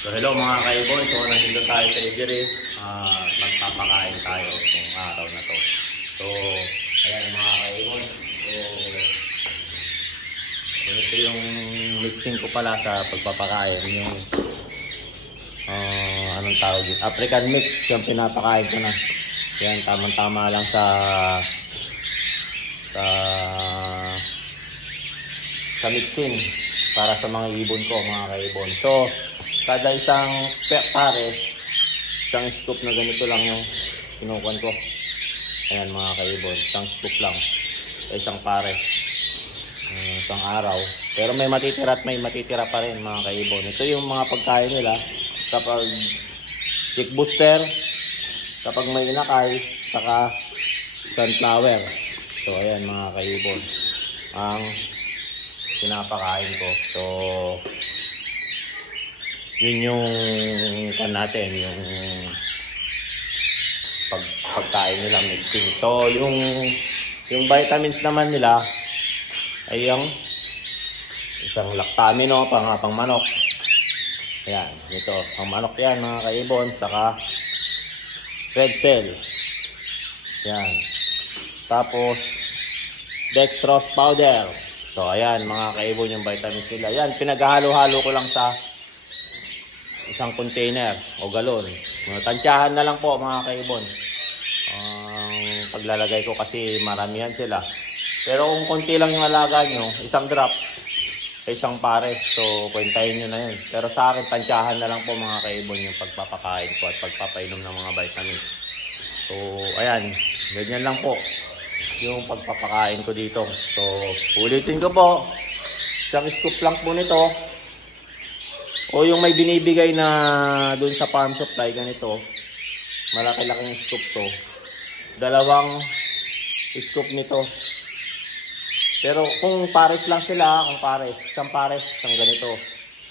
So hello mga kaibon, so nandito tayo sa Ejere. Magpapakain tayo ng araw na to. So ayan mga kaibon, so ito yung mixing ko pala sa pagpapakain. Yung anong tawag yun? African mix yung pinapakain ko na. Yan, tamang-tama lang sa mixing para sa mga ibon ko mga kaibon. So kada isang pare, isang scoop na ganito lang yung kinukuhan ko. Ayan mga kaibon, isang scoop lang sa isang pare, isang araw. Pero may matitira at may matitira pa rin mga kaibon. Ito yung mga pagkain nila kapag chick booster, kapag may inakay, saka sunflower. So ayan mga kaibon ang pinapakain ko. So yun yung kan natin, yung pagkain nila mixing. So yung vitamins naman nila ay yung isang lactamino pang manok. Ayan, ito ang manok yan mga kaibon, saka red cell. Yan. Tapos dextrose powder. So ayan mga kaibon yung vitamins nila. Yan, pinaghalo-halo ko lang sa isang container o galon. Tansyahan na lang po mga kaibon ang paglalagay ko kasi maramihan sila. Pero kung konti lang yung alaga nyo, isang drop sa isang pare, so kwentahin nyo na yun. Pero sa akin, tansyahan na lang po mga kaibon yung pagpapakain ko at pagpapainom ng mga vitamins. So ayan, ganyan lang po yung pagpapakain ko dito. So ulitin ko po, isang scoop lang po nito. O yung may binibigay na dun sa farm supply, ganito, malaki-laking scoop to. Dalawang scoop nito. Pero kung pares lang sila, isang pares, isang ganito.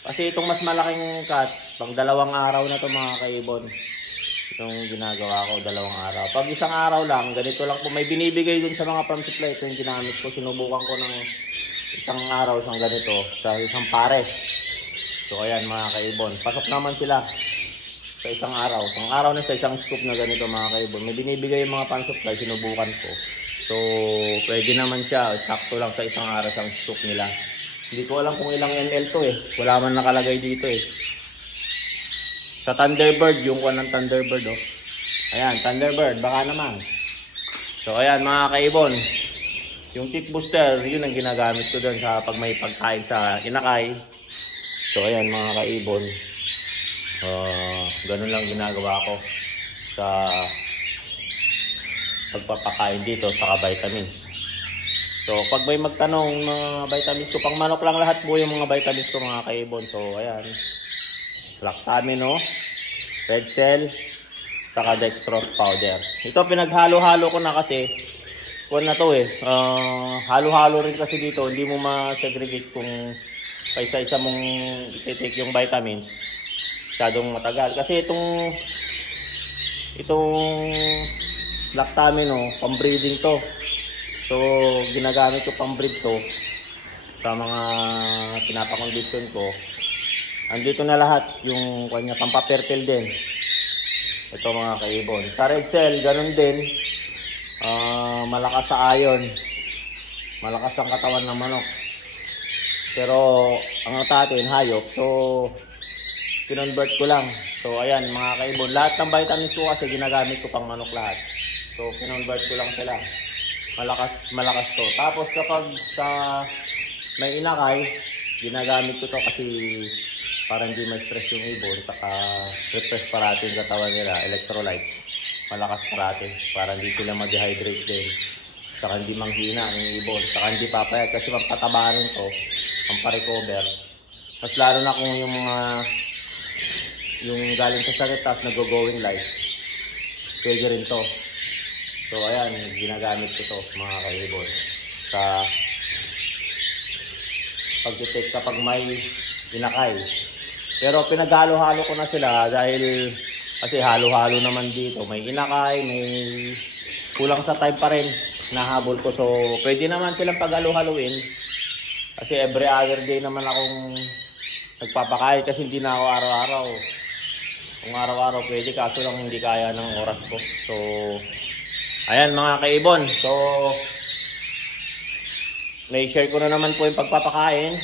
Kasi itong mas malaking cut, pang dalawang araw na to mga kaibon. Itong ginagawa ko, dalawang araw. Pag isang araw lang, ganito lang po. May binibigay dun sa mga farm supply. Ito yung ginamit ko, sinubukan ko ng isang araw, isang ganito, sa isang pares. So ayan mga kaibon, pasok naman sila sa isang araw. Isang araw na sa isang scoop na ganito mga kaibon. May binibigay yung mga pan supply, sinubukan ko. So pwede naman siya, sakto lang sa isang araw isang scoop nila. Hindi ko alam kung ilang ml to eh. Wala man nakalagay dito eh. Sa Thunderbird, yung kuha ng Thunderbird oh. Ayan, Thunderbird, baka naman. So ayan mga kaibon, yung tick booster, yun ang ginagamit ko doon sa pag may pagkain sa inakay. So ayan mga kaibon, ganun lang ginagawa ko sa pagpapakain dito sa vitamins. So pag may magtanong mga vitamins ko, pang manok lang lahat po yung mga vitamins ko mga kaibon. So ayan, lactamino, red cell, saka dextrose powder. Ito pinaghalo-halo ko na kasi kuwan na to eh, halo-halo rin kasi dito, hindi mo ma-segregate kung isa-isa mong i-take yung vitamins, masyadong matagal. Kasi itong lactamino, pang-breeding to. So, ginagamit ko pang-breed to sa mga pinapakondisyon ko. Andito na lahat yung kanya, pampapertil din. Ito mga kaibon. Sa red cell, ganun din. Malakas sa iron. Malakas ang katawan ng manok. Pero ang natin hayop, so kinonvert ko lang. So ayan mga kaibon, lahat ng vitamins ko kasi ginagamit ko pang manok lahat. So kinonvert ko lang sila. Malakas to. Tapos kapag sa may inakay, ginagamit ko to kasi para hindi ma-stress yung ibon, saka refresh parati yung katawan nila, electrolyte. Malakas parati para hindi sila ma-dehydrate din. Saka hindi manghina yung ibon, saka hindi papayat kasi mapataba rin to. Ang pa-recover. Mas lalo na kung yung galing sa sakit tapos nag-going life. Pwede rin to. So ayan, ginagamit ko to mga kaibon. Sa pag-take kapag may inakay. Pero pinaghalo-halo ko na sila dahil kasi halo-halo naman dito. May inakay, may kulang sa time pa rin. Nahabol ko. So pwede naman silang paghalo-haluin. Kasi every other day naman akong nagpapakain kasi hindi na ako araw-araw. Kung araw-araw pwede, kaso lang hindi kaya ng oras ko. So, ayan mga kaibon. So, may-share ko na naman po yung pagpapakain,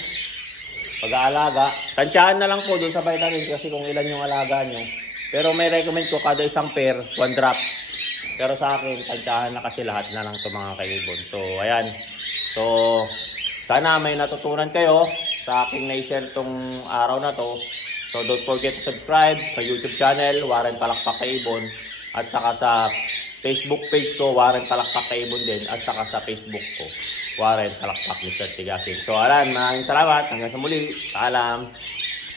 pag-aalaga. Tansyahan na lang po doon sa vitamin kasi kung ilan yung alaga nyo. Pero may recommend ko kada isang pair, 1 drops. Pero sa akin, tansyahan na kasi lahat na lang ito mga kaibon. So, ayan. So, sana may natutunan kayo sa aking na-share tong araw na to. So, don't forget to subscribe sa YouTube channel, Warren Palakpak Kaibon. At saka sa Facebook page ko, Warren Palakpak Kaibon din. At saka sa Facebook ko, Warren Palakpak Mr. Tigasin. So, alam, maraming salamat. Hanggang sa muli. Paalam.